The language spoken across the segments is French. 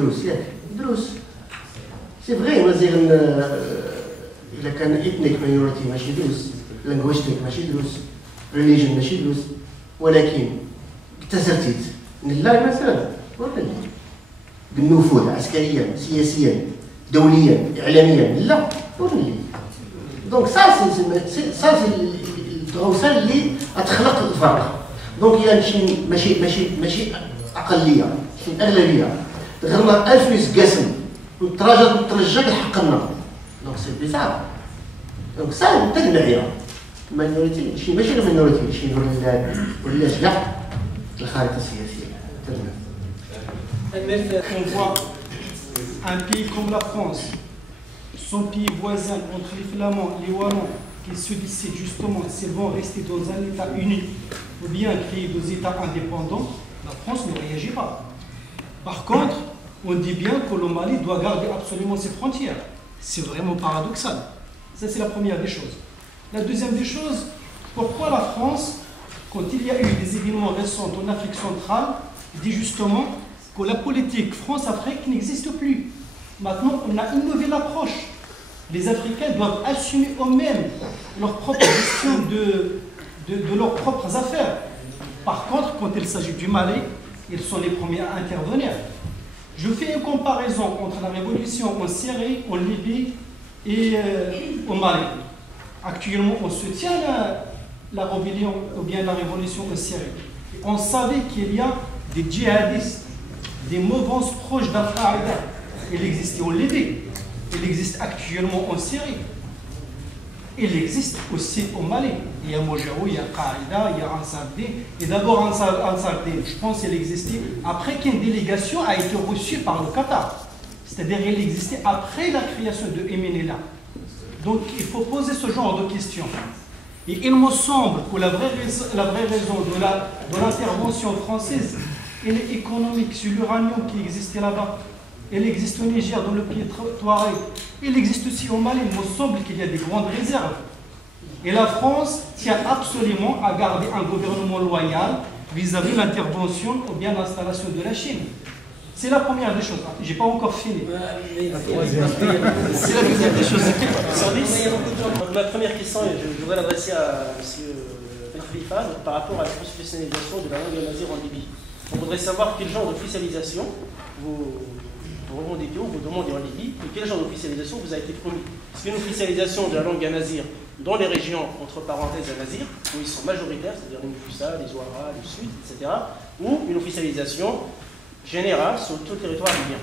دروس ياك دروس سي فغي مزيان الا كان اثنيك مايوريتي ماشي دروس لانغويستيك ماشي دروس ريليجن ماشي دروس ولكن اكتسرتيت لا مثلا ورني بالنفوذ عسكريا سياسيا دوليا اعلاميا لا ورني دونك سا سي الدروسه اللي تخلق الفرق دونك الى ماشي اقليه شي اغلبيه غير 1000 ناس قاسم نترجى لحقنا دونك سي بيزار دونك سا تجمعيه ماينوريتي شي ماشي ماينوريتي شي ولا كاع الخارطه السياسيه تجمع. On voit un pays comme la France, son pays voisin entre les Flamands, les Wallons, qui se décident justement s'ils vont rester dans un État uni ou bien créer des États indépendants, la France ne réagit pas. Par contre, on dit bien que le Mali doit garder absolument ses frontières. C'est vraiment paradoxal. Ça, c'est la première des choses. La deuxième des choses, pourquoi la France, quand il y a eu des événements récents en Afrique centrale, dit justement que la politique France-Afrique n'existe plus. Maintenant, on a innové l'approche. Les Africains doivent assumer eux-mêmes leur propre gestion de leurs propres affaires. Par contre, quand il s'agit du Mali, ils sont les premiers à intervenir. Je fais une comparaison entre la révolution en Syrie, en Libye et au Mali. Actuellement, on soutient la rébellion ou bien la révolution en Syrie. On savait qu'il y a des djihadistes, des mouvances proches d'Al-Qaïda. Il existait en Libye, il existe actuellement en Syrie. Il existe aussi au Mali. Il y a Mojaou, il y a Qaïda, il y a Ansar Din. Et d'abord Ansar Din, je pense qu'il existait après qu'une délégation a été reçue par le Qatar. C'est-à-dire qu'il existait après la création de MNLA. Donc il faut poser ce genre de questions. Et il me semble que la vraie raison de l'intervention française, elle est économique sur l'uranium qui existait là-bas. Elle existe au Niger, dans le pays Touareg. Elle existe aussi au Mali. Il me semble qu'il y a des grandes réserves. Et la France tient absolument à garder un gouvernement loyal vis-à-vis de l'intervention ou bien l'installation de la Chine. C'est la première des choses. Je n'ai pas encore fini. C'est la deuxième des choses. Ma première question, je voudrais l'adresser à M. Khalifa par rapport à la constitutionnalisation de la langue nazir en Libye. On voudrait savoir quel genre d'officialisation vous revendiquez ou vous demandez en Libye et quel genre d'officialisation vous a été promis. Est-ce qu'une officialisation de la langue nazir dans les régions, entre parenthèses, nazir, où ils sont majoritaires, c'est-à-dire les Mufoussa, les Ouara, le Sud, etc., ou une officialisation générale sur tout le territoire libyen.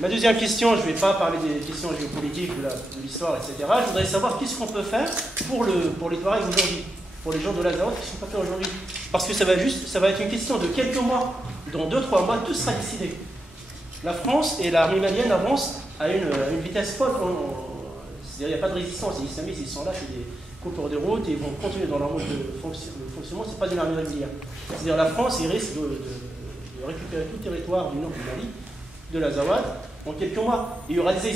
Ma deuxième question, je ne vais pas parler des questions géopolitiques, de l'histoire, etc. Je voudrais savoir qu'est-ce qu'on peut faire pour les Touaregs aujourd'hui, pour les gens de l'Azawad qui ne sont pas faits aujourd'hui. Parce que ça va être une question de quelques mois. Dans 2-3 mois, tout sera décidé. La France et l'armée malienne avancent à une vitesse folle. C'est-à-dire qu'il n'y a pas de résistance. Les islamistes, ils sont là, c'est des coupeurs de route et ils vont continuer dans leur mode de fonctionnement. Ce n'est pas une armée régulière. C'est-à-dire la France, ils risquent de récupérer tout le territoire du nord du Mali, de l'Azawad, en quelques mois. Il y aura des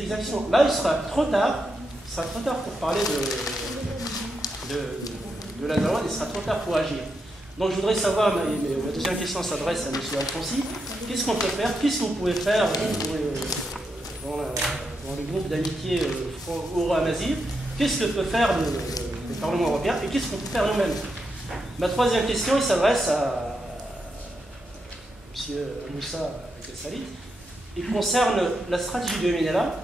exactions. Là, il sera trop tard. Il sera trop tard pour parler de l'Azawad. Il sera trop tard pour agir. Donc je voudrais savoir, ma deuxième question s'adresse à M. Alfonsi, qu'est-ce qu'on peut faire, qu'est-ce que vous pouvez faire dans le groupe d'amitié euro-amazir, qu'est-ce que peut faire le Parlement européen et qu'est-ce qu'on peut faire nous-mêmes. Ma troisième question, elle s'adresse à M. Moussa Salit, il concerne la stratégie de MNLA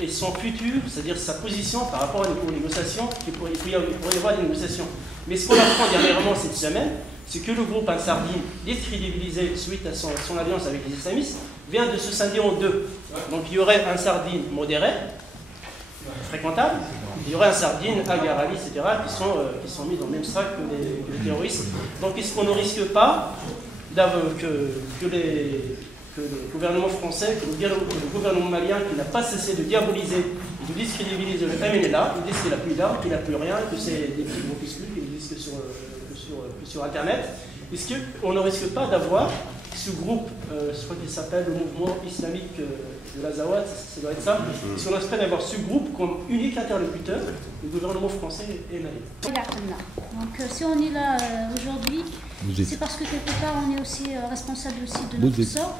et son futur, c'est-à-dire sa position par rapport aux négociations, il pourrait y avoir des négociations. Mais ce qu'on apprend dernièrement cette semaine, c'est que le groupe Ansar Din, décrédibilisé suite à son alliance avec les islamistes, vient de se scinder en deux. Donc il y aurait Ansar Din modéré, fréquentable, il y aurait Ansar Din, Agharali, etc., qui sont mis dans le même sac que les terroristes. Donc est-ce qu'on ne risque pas que le gouvernement français, que le gouvernement malien, qui n'a pas cessé de diaboliser, de discrédibiliser le MNLA, ils disent qu'il n'a plus d'armes, qu'il n'a plus rien, que c'est des petits groupuscules, qu'ils disent que sur Internet. Est-ce qu'on ne risque pas d'avoir ce groupe, je crois qu'il s'appelle le mouvement islamique de l'Azawad, ça doit être ça, est-ce qu'on espère d'avoir ce groupe comme unique interlocuteur du gouvernement français et malien? Donc si on est là aujourd'hui, c'est parce que quelque part on est aussi responsable aussi de notre sort.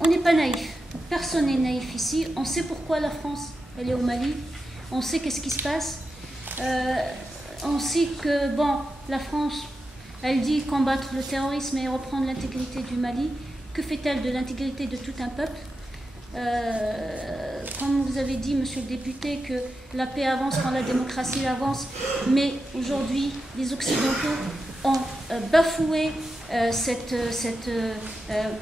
on n'est pas naïf. Personne n'est naïf ici. On sait pourquoi la France, elle est au Mali. On sait qu'est-ce qui se passe. On sait que, bon, la France, elle dit combattre le terrorisme et reprendre l'intégrité du Mali. Que fait-elle de l'intégrité de tout un peuple? Comme vous avez dit, monsieur le député, que la paix avance quand la démocratie avance, mais aujourd'hui, les Occidentaux ont bafoué cette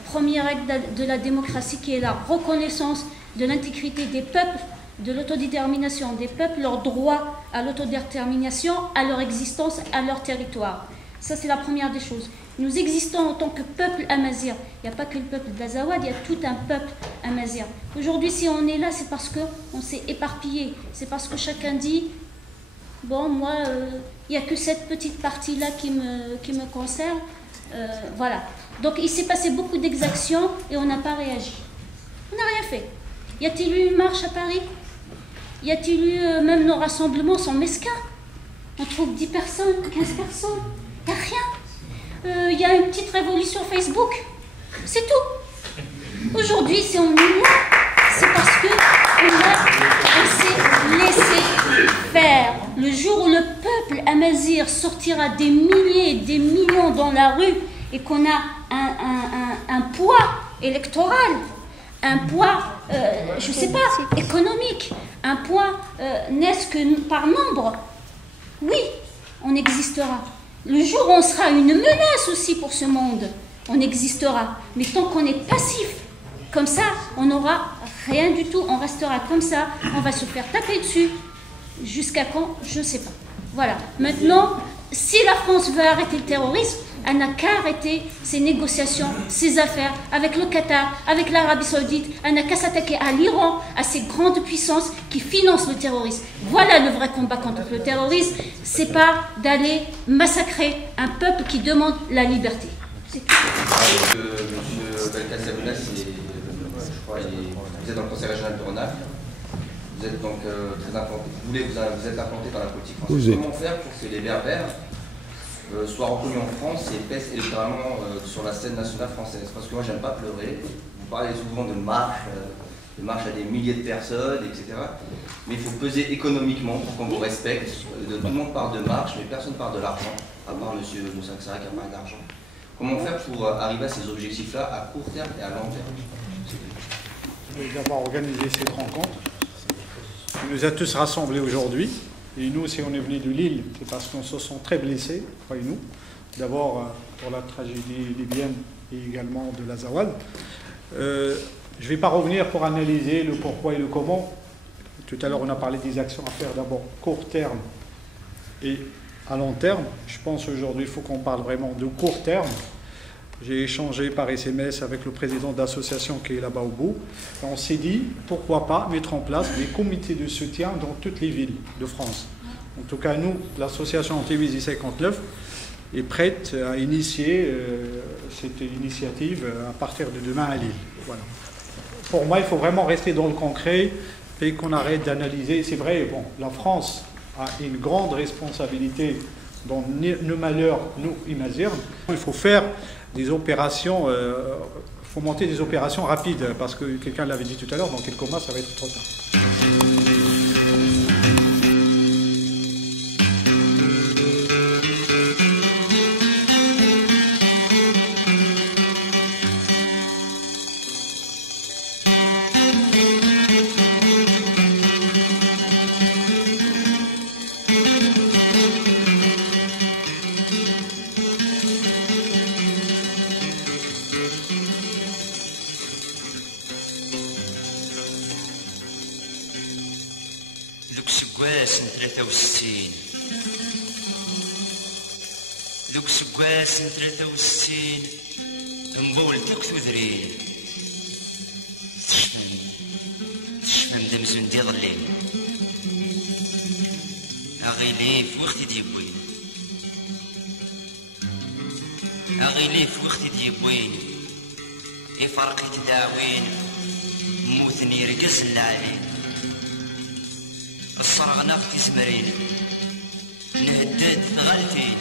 première règle de la démocratie qui est la reconnaissance de l'intégrité des peuples, de l'autodétermination des peuples, leur droit à l'autodétermination, à leur existence, à leur territoire. Ça, c'est la première des choses. Nous existons en tant que peuple amazigh. Il n'y a pas que le peuple d'Azawad, il y a tout un peuple amazigh. Aujourd'hui, si on est là, c'est parce qu'on s'est éparpillé. C'est parce que chacun dit, bon, moi, il n'y a que cette petite partie-là qui me concerne. Voilà. Donc, il s'est passé beaucoup d'exactions et on n'a pas réagi. On n'a rien fait. Y a-t-il eu une marche à Paris? Y a-t-il eu, même nos rassemblements sont mesquins? On trouve 10 personnes, 15 personnes. Il n'y a rien. Il y a une petite révolution Facebook. C'est tout. Aujourd'hui, si on est là, c'est parce qu'on s'est laissé faire. Le jour où le peuple amazigh sortira des milliers, des millions dans la rue et qu'on a un poids électoral, un poids, je ne sais pas, économique, un poids n'est-ce que par nombre, oui, on existera. Le jour où on sera une menace aussi pour ce monde, on existera. Mais tant qu'on est passif, comme ça, on n'aura rien du tout. On restera comme ça, on va se faire taper dessus. Jusqu'à quand? Je ne sais pas. Voilà. Maintenant, si la France veut arrêter le terrorisme, elle n'a qu'à arrêter ses négociations, ses affaires avec le Qatar, avec l'Arabie Saoudite. Elle n'a qu'à s'attaquer à l'Iran, à ces grandes puissances qui financent le terrorisme. Voilà le vrai combat contre le terrorisme. C'est pas d'aller massacrer un peuple qui demande la liberté. C'est tout. Monsieur Belkacem, je crois, vous êtes dans le conseil régional de Rhône-Alpes. Vous êtes donc très implanté. Vous êtes implanté dans la politique française. Comment faire pour que les Berbères soient reconnus en France et pèsent électoralement sur la scène nationale française? Parce que moi, j'aime pas pleurer. Vous parlez souvent de marches à des milliers de personnes, etc. Mais il faut peser économiquement pour qu'on vous respecte. Tout le monde parle de marche, mais personne ne parle de l'argent, à part M. Moussa Ksara qui a parlé d'argent. Comment faire pour arriver à ces objectifs-là à court terme et à long terme? D'avoir organisé cette rencontre, qui nous a tous rassemblés aujourd'hui. Et nous, si on est venu de Lille, c'est parce qu'on se sent très blessés, croyez-nous. D'abord pour la tragédie libyenne et également de l'Azawad. Je ne vais pas revenir pour analyser le pourquoi et le comment. Tout à l'heure, on a parlé des actions à faire d'abord court terme et à long terme. Je pense aujourd'hui, il faut qu'on parle vraiment de court terme. J'ai échangé par SMS avec le président d'association qui est là-bas au bout. On s'est dit, pourquoi pas mettre en place des comités de soutien dans toutes les villes de France. En tout cas, nous, l'association Antivisie 59 est prête à initier cette initiative à partir de demain à Lille. Voilà. Pour moi, il faut vraiment rester dans le concret et qu'on arrête d'analyser. C'est vrai, bon, la France a une grande responsabilité dans nos malheurs, nous, Amazigh. Il faut faire des opérations, faut monter des opérations rapides, parce que quelqu'un l'avait dit tout à l'heure, dans quelques mois, ça va être trop tard. ذوك سكواس 63 مبول تلقت وذرين تشفن دمزون دي ظلين أغيلي في وقت ديبوين أغيلي في وقت ديبوين يفرقي تداوين موثني رقص اللعين الصرغنا في سمرين نهدد ثغالتين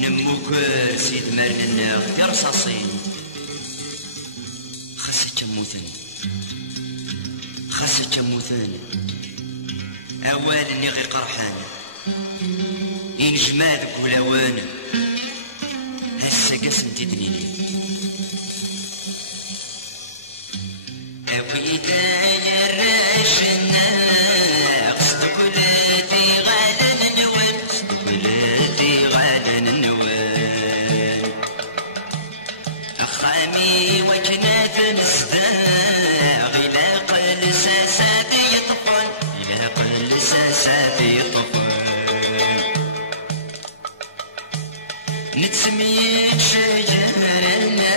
نمو كرسي دمرنا في رصاصين خاصك موثن أوالني غير قرحان ينجمع ذك ولوان هسا قسم تدنيني أويدا يراشنا قصد ولادي غالا ننوان أخامي وكنات نسدان غيلا قل ساساتي يطفن نتسميت شجرنا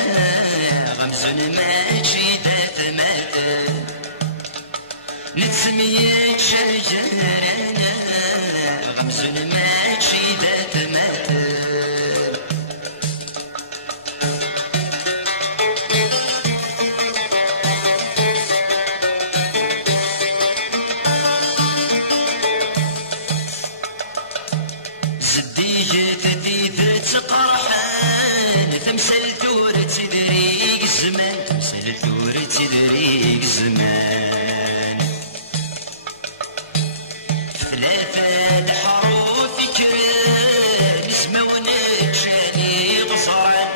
غمزن ماشي ذات ماتا نتسميت شجرنا غمزن ماشي ذات ماتا قرحان تمثل ثورة تدريق الزمان ثلاثة حروف كران اسمه ونتشاني غصعان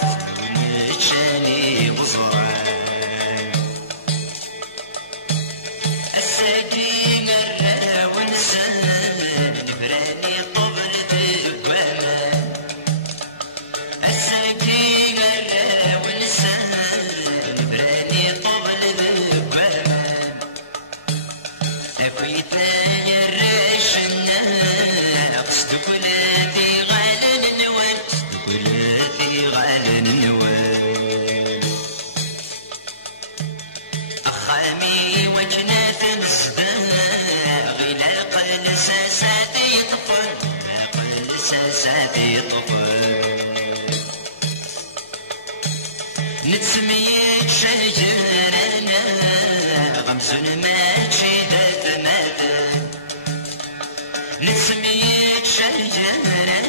الساكين الراونسان نفراني طبل ذكوامان الساكين الراونسان نفراني طبل ذكوامان أكويتا يراشنا قصد كلاتي غالا ننوان أخامي وجنات نسبان غيلا قل ساساتي يطفن نتسميت شجرنا غمزن ماشي ذات ماتا نتسميت شجرنا